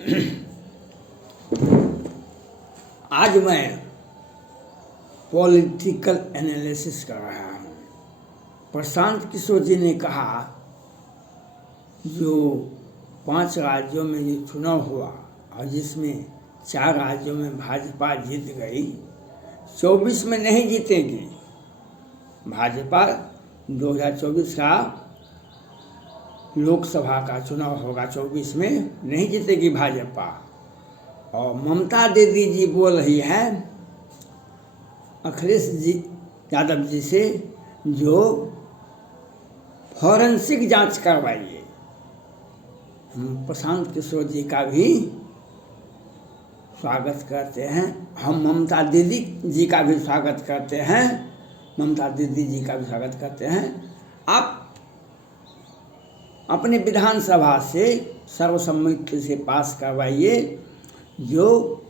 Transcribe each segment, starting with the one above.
आज मैं political analysis कर रहा हूँ। प्रशांत किशोर जी ने कहा जो 5 राज्यों में ये चुनाव हुआ और जिसमें 4 राज्यों में भाजपा जीत गई, 24 में नहीं जीतेगी भाजपा। 2024 का लोकसभा का चुनाव होगा, 24 में नहीं जीतेगी भाजपा। और ममता दीदी जी बोल रही है अखिलेश जी यादव जी से जो फॉरेंसिक जांच करवाइए। हम प्रशांत किशोर जी का भी स्वागत करते हैं, हम ममता दीदी जी का भी स्वागत करते हैं, ममता दीदी जी का भी स्वागत करते हैं। आप अपने विधानसभा से सर्वसम्मति से पास करवाइए जो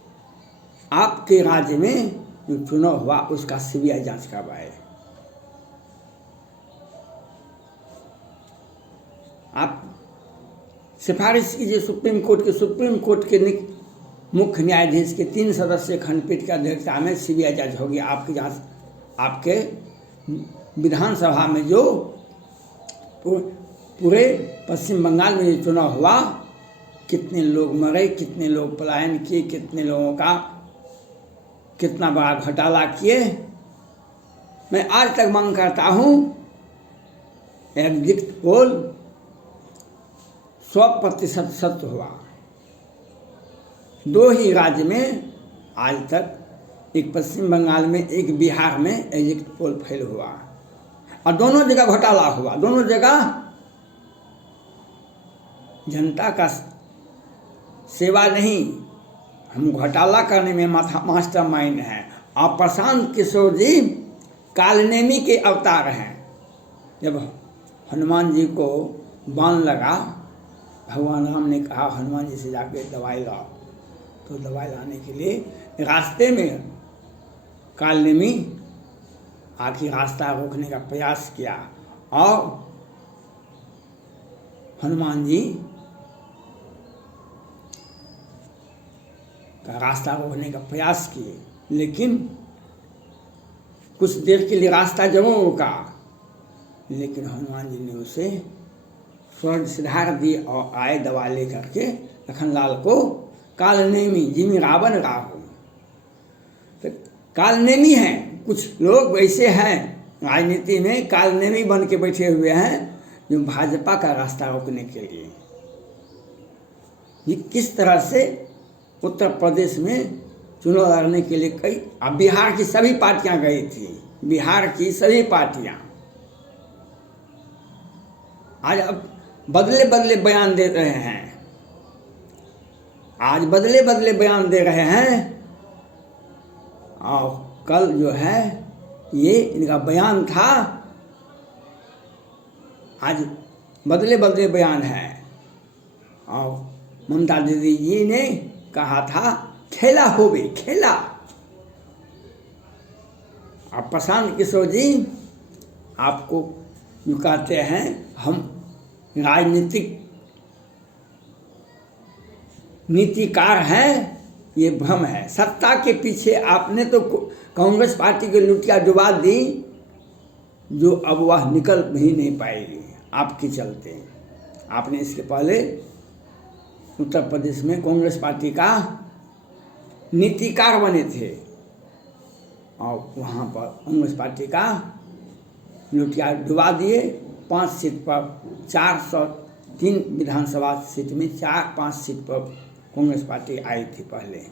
आपके राज्य में जो चुनाव हुआ उसका सीबीआई जांच करवाए। आप सिफारिश कीजिए सुप्रीम कोर्ट के मुख्य न्यायाधीश के 3 सदस्यीय खंडपीठ की अध्यक्षता में सीबीआई जांच होगी आपकी जांच। आपके विधानसभा में जो पूरे पश्चिम बंगाल में जो चुनाव हुआ, कितने लोग मरे, कितने लोग पलायन किए, कितने लोगों का कितना बड़ा घोटाला किए। मैं आज तक मांग करता हूँ एग्जिट पोल 100% सत्य हुआ। 2 ही राज्य में आज तक, एक पश्चिम बंगाल में, एक बिहार में एग्जिट पोल फेल हुआ और दोनों जगह घोटाला हुआ। दोनों जगह जनता का सेवा नहीं, हम घोटाला करने में मास्टर माइंड हैं। और प्रशांत किशोर जी कालनेमी के अवतार हैं। जब हनुमान जी को बाण लगा, भगवान राम ने कहा हनुमान जी से जाके दवाई लाओ, तो दवाई लाने के लिए रास्ते में कालनेमी आखिर रास्ता रोकने का प्रयास किया और हनुमान जी का रास्ता रोकने का प्रयास किए, लेकिन कुछ देर के लिए रास्ता जरूर रुका, लेकिन हनुमान जी ने उसे स्वर्ग सिधार दिए और आए दवा ले करके लखनलाल को। कालनेमी जिमी रावण राहु, तो कालनेमी हैं कुछ लोग, वैसे हैं राजनीति में कालनेमी बन के बैठे हुए हैं जो भाजपा का रास्ता रोकने के लिए। ये किस तरह से उत्तर प्रदेश में चुनाव लड़ने के लिए कई, अब बिहार की सभी पार्टियां गई थी, बिहार की सभी पार्टियां आज अब बदले बदले बयान दे रहे हैं, आज बदले बदले बयान दे रहे हैं। और कल जो है ये इनका बयान था, आज बदले बदले बयान है। और ममता दीदी जी ने कहा था खेला होवे खेला। और प्रशांत किशोर जी आपको जो कहते हैं हम राजनीतिक नीतिकार हैं, ये भ्रम है। सत्ता के पीछे आपने तो कांग्रेस पार्टी की लुटिया डुबा दी, जो अब वह निकल भी नहीं पाएगी आपके चलते। आपने इसके पहले उत्तर प्रदेश में कांग्रेस पार्टी का नीतिकार बने थे और वहाँ पर कांग्रेस पार्टी का लुटिया डुबा दिए। 5 सीट पर 403 विधानसभा सीट में 4-5 सीट पर कांग्रेस पार्टी आई थी पहले।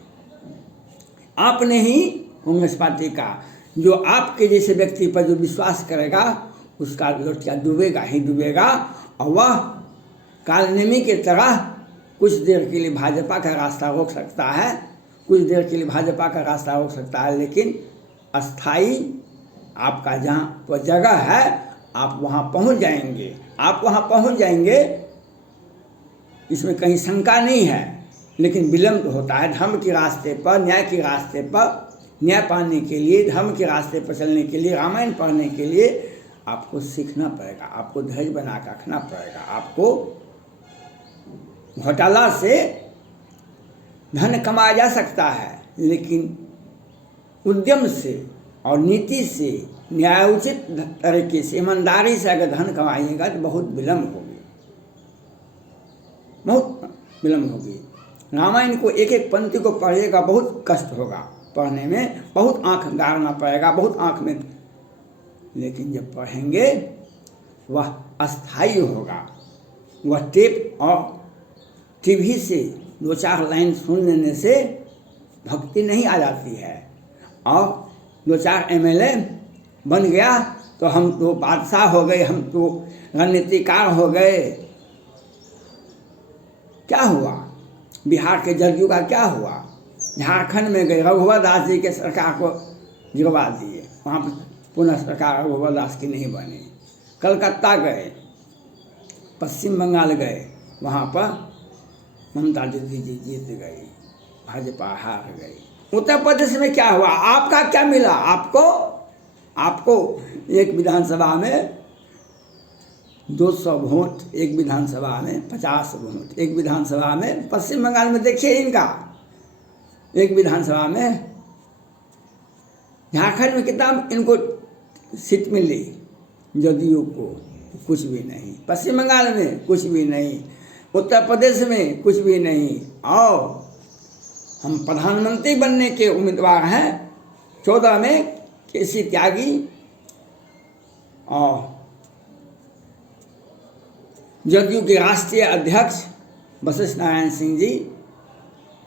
आपने ही कांग्रेस पार्टी का, जो आपके जैसे व्यक्ति पर जो विश्वास करेगा उसका लुटिया डूबेगा ही डूबेगा। और वह कालनेमी की तरह कुछ देर के लिए भाजपा का रास्ता रोक सकता है, कुछ देर के लिए भाजपा का रास्ता रोक सकता है, लेकिन अस्थाई आपका जहाँ पर जगह है आप वहाँ पहुँच जाएंगे, आप वहाँ पहुँच जाएंगे, इसमें कहीं शंका नहीं है। लेकिन विलम्ब होता है धर्म के रास्ते पर, न्याय के रास्ते पर, न्याय पाने के लिए, धर्म के रास्ते पर चलने के लिए, रामायण पढ़ने के लिए आपको सीखना पड़ेगा, आपको धैर्य बना कर रखना पड़ेगा। आपको घोटाला से धन कमाया जा सकता है, लेकिन उद्यम से और नीति से, न्यायोचित तरीके से, ईमानदारी से अगर धन कमाइएगा तो बहुत विलम्ब होगी, बहुत विलम्ब होगी। रामायण को एक एक पंक्ति को पढ़िएगा, बहुत कष्ट होगा पढ़ने में, बहुत आंख गाड़ना पड़ेगा, बहुत आंख में, लेकिन जब पढ़ेंगे वह अस्थायी होगा। वह टेप और टीवी से 2-4 लाइन सुन लेने से भक्ति नहीं आ जाती है, और 2-4 MLA बन गया तो हम तो बादशाह हो गए, हम तो रणनीतिकार हो गए। क्या हुआ? बिहार के जदयू का क्या हुआ? झारखंड में गए, रघुवर दास जी के सरकार को गिरवा दिए, वहाँ पर पुनः सरकार रघुवर दास की नहीं बनी। कलकत्ता गए, पश्चिम बंगाल गए, वहाँ पर ममता दीदी जी जीत गई, भाजपा हार गई। उत्तर प्रदेश में क्या हुआ? आपका क्या मिला? आपको एक विधानसभा में 200 वोट, एक विधानसभा में 50 वोट, एक विधानसभा में, पश्चिम बंगाल में देखिए इनका, एक विधानसभा में। झारखंड में कितना इनको सीट मिली जदयू को? कुछ भी नहीं। पश्चिम बंगाल में कुछ भी नहीं, उत्तर प्रदेश में कुछ भी नहीं। और हम प्रधानमंत्री बनने के उम्मीदवार हैं। 14 में केसी त्यागी और जदयू के राष्ट्रीय अध्यक्ष वशिष्ठ नारायण सिंह जी,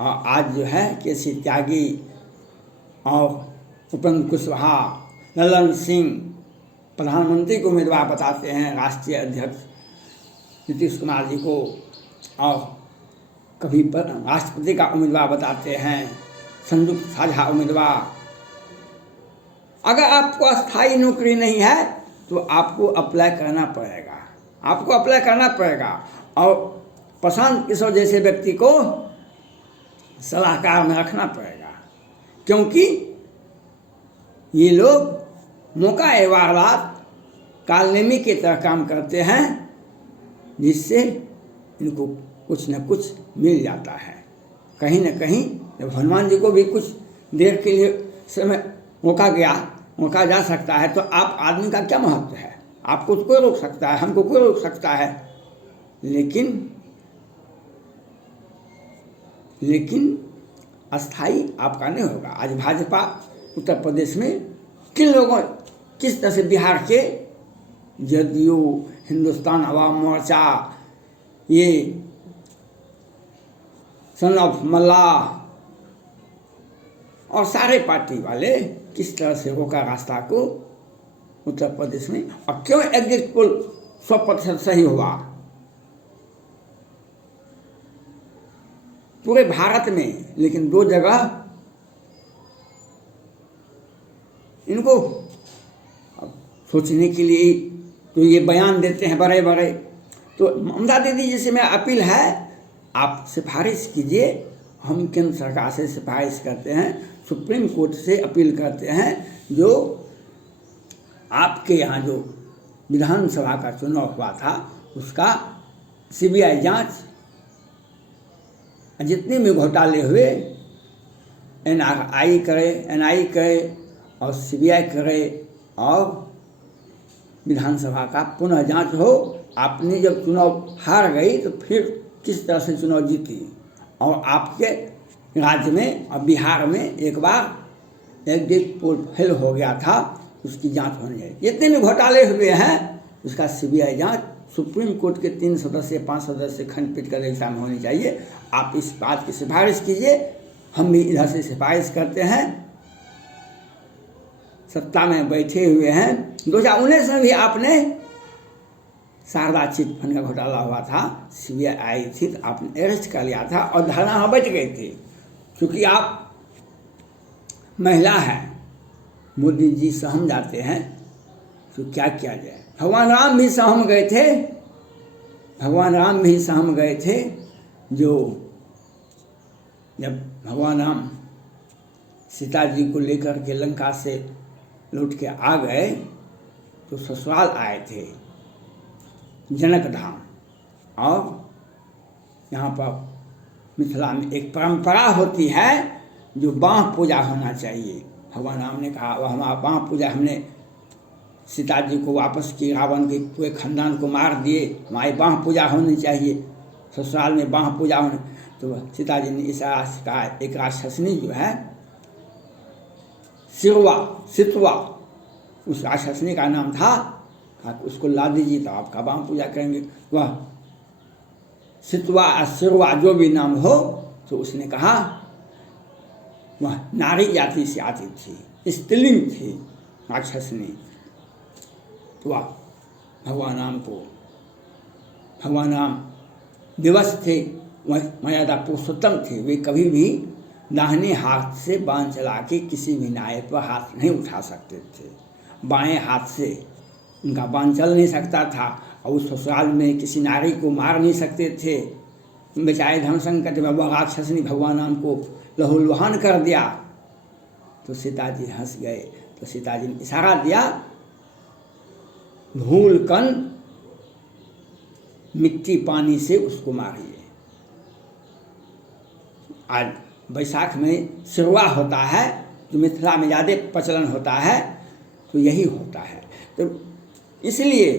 और आज जो है केसी त्यागी और उपेंद्र कुशवाहा, ललन सिंह प्रधानमंत्री को उम्मीदवार बताते हैं, राष्ट्रीय अध्यक्ष नीतीश कुमार जी को, और कभी राष्ट्रपति का उम्मीदवार बताते हैं, संयुक्त साझा उम्मीदवार। अगर आपको अस्थायी नौकरी नहीं है तो आपको अप्लाई करना पड़ेगा, आपको अप्लाई करना पड़ेगा। और प्रशांत किशोर जैसे व्यक्ति को सलाहकार में रखना पड़ेगा, क्योंकि ये लोग मौका वारदात कालनेमी की तरह काम करते हैं, जिससे इनको कुछ न कुछ मिल जाता है। कहीं न कहीं जब हनुमान जी को भी कुछ देर के लिए समय मौका जा सकता है, तो आप आदमी का क्या महत्व है? आपको कोई रोक सकता है, हमको कोई रोक सकता है, लेकिन अस्थाई आपका नहीं होगा। आज भाजपा उत्तर प्रदेश में किस तरह से बिहार के जदयू, हिंदुस्तान अवाम मोर्चा, ये सन ऑफ मल्लाह और सारे पार्टी वाले किस तरह से रोका रास्ता को उत्तर प्रदेश में। और क्यों एग्जिट पोल 100% सही हुआ? पूरे भारत में, लेकिन 2 जगह इनको सोचने के लिए तो ये बयान देते हैं बड़े बड़े। तो ममता दीदी जी से मैं अपील है, आप सिफारिश कीजिए। हम केंद्र सरकार से सिफारिश करते हैं, सुप्रीम कोर्ट से अपील करते हैं, जो आपके यहाँ जो विधानसभा का चुनाव हुआ था उसका CBI जांच, जितने भी घोटाले हुए NRI करे, NI करे और CBI करे, और विधानसभा का पुनः जांच हो। आपने जब चुनाव हार गई तो फिर किस तरह से चुनाव जीती, और आपके राज्य में और बिहार में एक बार एग्जिट पोल फेल हो गया था, उसकी जांच होनी चाहिए। जितने भी घोटाले हुए हैं उसका CBI जांच सुप्रीम कोर्ट के 3 सदस्य 5 सदस्य खंडपीठ का एग्जाम होनी चाहिए। आप इस बात की सिफारिश कीजिए, हम भी इधर से सिफारिश करते हैं। सत्ता में बैठे हुए हैं। 2019 में भी आपने शारदा चिट फंड का घोटाला हुआ था, CBI आई थी तो आपने अरेस्ट कर लिया था और धरना में बैठ गए थे। क्योंकि आप महिला हैं, मोदी जी सहम जाते हैं तो क्या किया जाए। भगवान राम भी सहम गए थे, भगवान राम भी सहम गए थे। जो जब भगवान राम सीता जी को लेकर के लंका से लौट के आ गए तो ससुराल आए थे जनक धाम, और यहाँ पर मिथिला में एक परंपरा होती है जो बाँह पूजा होना चाहिए। भगवान राम ने कहा वह हमारा बाँह पूजा, हमने सीता जी को वापस की, रावण के पूरे खानदान को मार दिए, हमारी बाँह पूजा होनी चाहिए, ससुराल में बाँह पूजा होने। तो सीता जी ने इस कहा, एक राक्षसनी जो है सितवा, उस राक्षसनी का नाम था, कहा उसको ला दीजिए तो आपका बाँह पूजा करेंगे। वह सितवा या सिरवा जो भी नाम हो, तो उसने कहा वह नारी जाति से आती थी, स्त्रीलिंग थी राक्षसनी। तो वह भगवान राम दिवस थे, वह मर्यादा पुरुषोत्तम थे। वे कभी भी दाहिने हाथ से बाण चला के किसी भी नारे पर हाथ नहीं उठा सकते थे, बाएं हाथ से उनका बाण चल नहीं सकता था, और उस ससुराल में किसी नारी को मार नहीं सकते थे। बेचारे धर्म संकट में वह राक्षसनी भगवान राम को लहूलुहान कर दिया। तो सीता जी हंस गए। तो सीता जी ने इशारा दिया, धूल कण मिट्टी पानी से उसको मारिए। आज बैसाख में सिरवा होता है, जो मिथिला में ज़्यादा प्रचलन होता है, तो यही होता है। तो इसलिए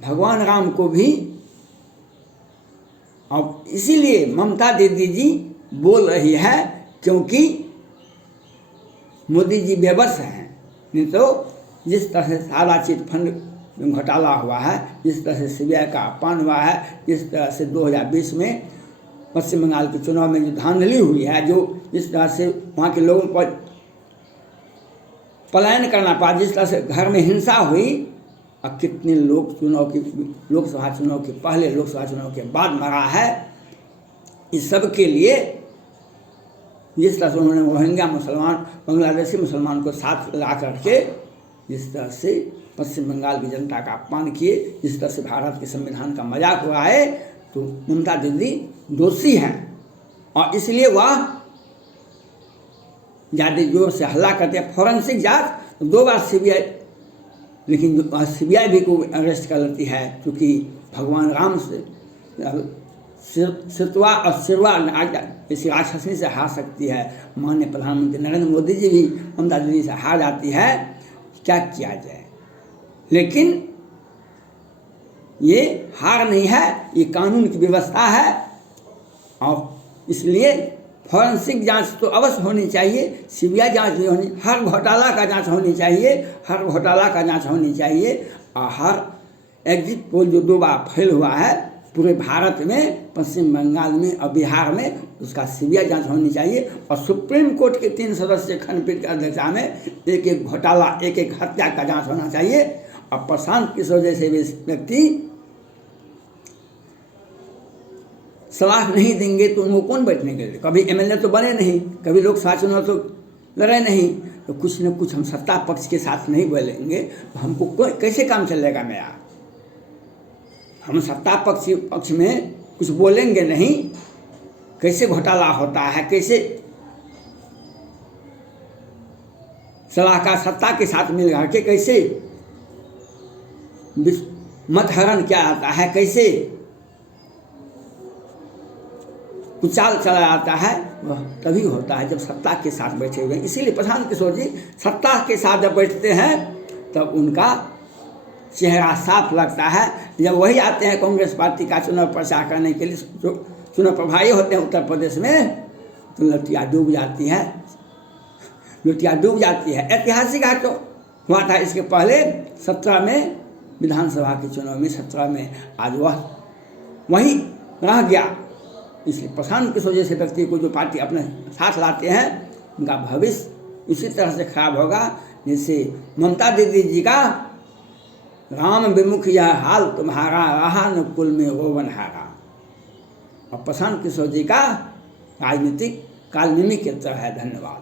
भगवान राम को भी, और इसीलिए ममता दीदी जी बोल रही है, क्योंकि मोदी जी बेबस हैं। नहीं तो जिस तरह से सारा चिट फंड घोटाला हुआ है, जिस तरह से सीबीआई का अपमान हुआ है, जिस तरह से 2020 में पश्चिम बंगाल के चुनाव में जो धांधली हुई है, जो जिस तरह से वहाँ के लोगों पर पलायन करना पड़ा, जिस तरह से घर में हिंसा हुई, अब कितने लोग लोकसभा चुनाव के पहले, लोकसभा चुनाव के बाद मरा है। इस सब के लिए जिस तरह से उन्होंने रोहिंग्या मुसलमान, बांग्लादेशी मुसलमान को साथ ला करके जिस तरह से पश्चिम बंगाल की जनता का अपमान किए, जिस तरह से भारत के संविधान का मजाक हुआ है, तो ममता दीदी दोषी हैं। और इसलिए वह ज़्यादा जोर से हल्ला करते हैं। फॉरेंसिक जांच 2 बार सीबीआई, लेकिन सीबीआई भी को अरेस्ट कर लेती है, क्योंकि भगवान राम से सितवा और सिरवा इसी राक्षसनी से हार सकती है। माननीय प्रधानमंत्री नरेंद्र मोदी जी भी ममता दीदी से हार जाती है, क्या किया जाए। लेकिन ये हार नहीं है, ये कानून की व्यवस्था है, और इसलिए फॉरेंसिक जांच तो अवश्य होनी चाहिए, सीबीआई जांच भी होनी, हर घोटाला का जांच होनी चाहिए, हर घोटाला का जांच होनी चाहिए। और हर एग्जिट पोल जो 2 बार फेल हुआ है पूरे भारत में, पश्चिम बंगाल में और बिहार में, उसका सीबीआई जांच होनी चाहिए। और सुप्रीम कोर्ट के 3 सदस्यीय खंडपीठ की अध्यक्षता में एक घोटाला, एक हत्या का जांच होना चाहिए। और प्रशांत किशोर जैसे व्यक्ति सलाह नहीं देंगे तो उनको कौन बैठने के लिए? कभी एमएलए तो बने नहीं, कभी लोकसभा चुनाव तो लड़े नहीं, तो कुछ न कुछ हम सत्ता पक्ष के साथ नहीं बोलेंगे तो हमको कैसे काम चलेगा मेरा? हम सत्ता पक्ष में कुछ बोलेंगे नहीं, कैसे घोटाला होता है, कैसे सलाहकार सत्ता के साथ मिल करके कैसे मत हरण क्या आता है, कैसे कुचाल चला जाता है, वह तभी होता है जब सत्ता के साथ बैठे हुए। इसीलिए प्रशांत किशोर जी सत्ता के साथ जब बैठते हैं तब उनका चेहरा साफ लगता है। जब वही आते हैं कांग्रेस पार्टी का चुनाव प्रचार करने के लिए, जो चुनाव प्रभारी होते हैं उत्तर प्रदेश में, तो लुटिया डूब जाती है, लुटिया डूब जाती है। ऐतिहासिक तो हुआ था इसके पहले 17 में विधानसभा के चुनाव में, 17 में, आज वह वहीं रह गया। इसलिए प्रशांत किशोर जैसे व्यक्ति को जो पार्टी अपने साथ लाते हैं, उनका भविष्य इसी तरह से खराब होगा जैसे ममता दीदी जी का राम विमुख यह हाल तुम्हारा, रहा न कुल में वो बनहारा। और प्रशांत किशोर जी का राजनीतिक कालनिमी के तरह है। धन्यवाद।